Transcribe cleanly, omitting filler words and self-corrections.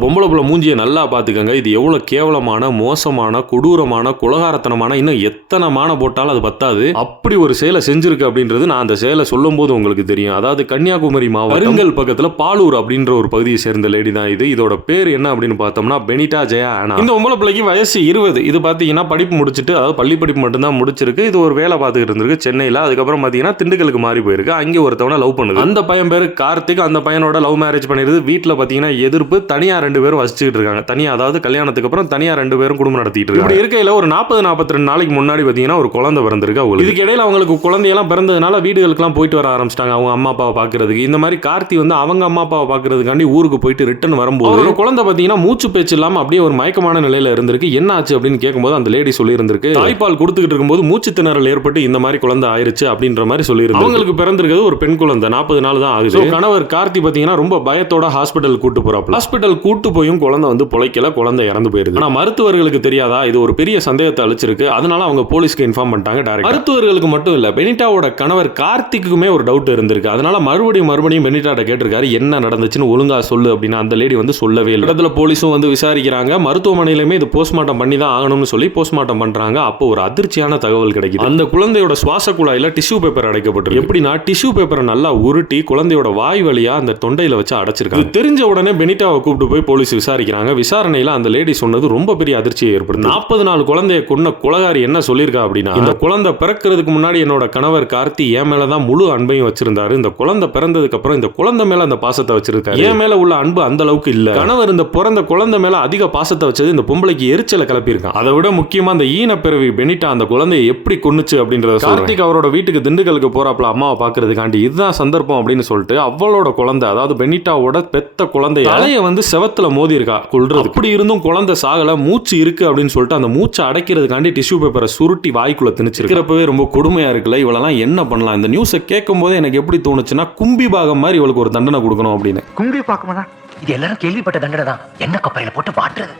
பொம்பளை புள்ள மூஞ்சியை நல்லா பார்த்துக்கங்க. இது எவ்வளோ கேவலமான, மோசமான, கொடூரமான, குலகாரத்தனமான, இன்னும் எத்தனமான போட்டாலும் அது பத்தாது. அப்படி ஒரு செயலை செஞ்சிருக்கு அப்படின்றது நான் அந்த செயலை சொல்லும் போது உங்களுக்கு தெரியும். அதாவது கன்னியாகுமரி மாவட்டம் கருங்கல் பக்கத்தில் பாலூர் அப்படின்ற ஒரு பகுதியை சேர்ந்த லேடி தான் இது. இதோட பேர் என்ன அப்படின்னு பார்த்தோம்னா பெனிட்டா ஜெயா ஆனா. இந்த பொம்பளை பிள்ளைக்கு வயசு 20. இது பார்த்தீங்கன்னா படிப்பு முடிச்சுட்டு, அதாவது பள்ளி படிப்பு மட்டும்தான் முடிச்சிருக்கு. இது ஒரு வேலை பார்த்துக்கிட்டு இருந்திருக்கு சென்னையில். அதுக்கப்புறம் பார்த்தீங்கன்னா திண்டுக்கலுக்கு மாறி போயிருக்கு. அங்கே ஒருத்தவனை லவ் பண்ணுது. அந்த பையன் பேர் கார்த்திக். அந்த பையனோட லவ் மேரேஜ் பண்ணிடுது. வீட்டில் பார்த்தீங்கன்னா எதிர்ப்பு. தனியா 2 பேரும் வசிச்சுட்டு இருக்காங்க. தனியா, அதாவது கல்யாணத்துக்கு அப்புறம் தனியா 2 பேரும் குடும்பம் நடத்திட்டு இருக்காங்க. இப்படி இருக்கையில ஒரு 40-42 நாளைக்கு முன்னாடி பாத்தீங்கன்னா ஒரு குழந்தை பிறந்திருக்கு அவங்களுக்கு. இதுக்கு இடையில அவங்களுக்கு குழந்தையெல்லாம் பிறந்ததுனால வீடுகளுக்குலாம் போயிட்டு வர ஆரம்பிச்சிட்டாங்க அவங்க அம்மா அப்பாவை பாக்குறதுக்கு. இந்த மாதிரி கார்த்தி வந்து அவங்க அம்மா அப்பாவை பாக்குறதுக்காண்டி ஊருக்கு போயிட்டு ரிட்டர்ன் வரும்போது ஒரு குழந்தை பாத்தீங்கன்னா மூச்சு பேச்சு இல்லாம அப்படியே ஒரு மயக்கமான நிலையில இருந்திருக்கு. என்ன ஆச்சு அப்படின்னு கேட்கும்போது அந்த லேடி சொல்லி இருந்திருக்கு, தாய்ப்பால் கொடுத்துக்கிட்டு இருக்கும்போது மூச்சு திணறல் ஏற்பட்டு இந்த மாதிரி குழந்தை ஆயிருச்சு அப்படின்ற மாதிரி சொல்லி இருந்து. அவங்களுக்கு பிறந்திருக்கிறது ஒரு பெண் குழந்தை. 40 நாள் தான் ஆகுது. கணவர் கார்த்தி பாத்தீங்கன்னா ரொம்ப பயத்தோட ஹாஸ்பிட்டல் கூட்டு போறாப்ல. ஹாஸ்பிட்டல் கூட்டு போயும் குழந்தை வந்து பொழைக்கல, குழந்தை இறந்து போயிருது. ஆனா மருத்துவர்களுக்கு தெரியாதா, இது ஒரு பெரிய சந்தேகத்தை அளிச்சிருக்கு. அதனால அவங்க போலீஸ்க்கு இன்ஃபார்ம் பண்ணிட்டாங்க டைரக்ட். மருத்துவர்களுக்கு மட்டும் இல்ல, பெனிட்டாவோட கணவர் கார்த்திக்குமே ஒரு டவுட் இருந்திருக்கு. அதனால மறுபடியும் பெனிட்டாட்ட கேட்டிருக்காரு, என்ன நடந்துச்சுன்னு ஒழுங்கா சொல்லு அப்படின்னு. அந்த லேடி வந்து சொல்லவே இல்லை. இடத்துல போலீஸும் வந்து விசாரிக்கிறாங்க. மருத்துவமனையிலுமே இது போஸ்ட்மார்ட்டம் பண்ணி தான் ஆகணும்னு சொல்லி போஸ்ட்மார்ட்டம் பண்றாங்க. அப்போ ஒரு அதிர்ச்சியான தகவல் கிடைக்குது. அந்த குழந்தையோட சுவாச குழாயில டிஷ்யூ பேப்பர் அடைக்கப்பட்டிருக்கு. எப்படின்னா டிஷ்யூ பேப்பரை நல்லா உருட்டி குழந்தையோட வாய் வழியா அந்த தொண்டையில வச்சு அடைச்சிருக்காங்க. தெரிஞ்ச உடனே பெனிட்டாவை கூப்பிட்டு போய் போலீஸ் விசாரிக்கிறாங்க. விசாரணையில அந்த லேடி சொன்னது ரொம்ப பெரிய அதிர்ச்சியை ஏற்படுது. 40 நாள் குழந்தையை கொன்ன குலகாரி என்ன சொல்லியிருக்கா அப்படின்னா, இந்த குழந்தை பிறக்கிறதுக்கு முன்னாடி என்னோட கணவர் கார்த்தி என் மேலதான் முழு அன்பையும் வச்சிருந்தாரு. இந்த குழந்தை பிறந்ததுக்கு அப்புறம் இந்த குழந்தை மேல அந்த பாசத்தை வச்சிருக்காரு. என் மேல உள்ள அன்பு அந்த அளவுக்கு இல்ல. கணவர் இந்த பிறந்த குழந்தை மேல அதிக பாசத்தை வச்சது இந்த பொம்பளைக்கு எரிச்சலை கிளப்பியிருக்கான். அதை விட முக்கியமா அந்த ஈனப்பிறவி பெனிட்டா அந்த குழந்தையை எப்படி கொன்னுச்சு அப்படின்றத கார்த்திக் அவரோட வீட்டுக்கு திண்டுக்கலுக்கு போறாப்ல அம்மாவை பாக்குறதுக்காண்டி. இதுதான் சந்தர்ப்பம் அப்படின்னு சொல்லிட்டு அவளோட குழந்தை, அதாவது பெனிட்டாவோட பெத்த குழந்தை தலையை வந்து செவத்துல மோதி இருக்கா கொல்றது. அப்படி இருந்தும் குழந்தை சாகல, மூச்சு இருக்கு அப்படின்னு சொல்லிட்டு அந்த மூச்சை அடைக்கிறதுக்காண்டி டிஷ்யூ பேப்பரை சுருட்டி வாய்க்குள்ள திணிச்சிருக்கிறப்பவே ரொம்ப கொடுமையா இருக்குல்ல. இவளெல்லாம் என்ன பண்ணலாம்? இந்த நியூஸை கேட்கும் போது எனக்கு எப்படி தோணுச்சுன்னா, கும்பி பாகம் மாதிரி இவளுக்கு ஒரு தண்டனை கொடுக்கணும் அப்படின்னு. கும்பி பாக்கமா இது எல்லாரும் கேள்விப்பட்ட தண்டனை தான். என்ன கப்பையில போட்டு மாட்டுறது.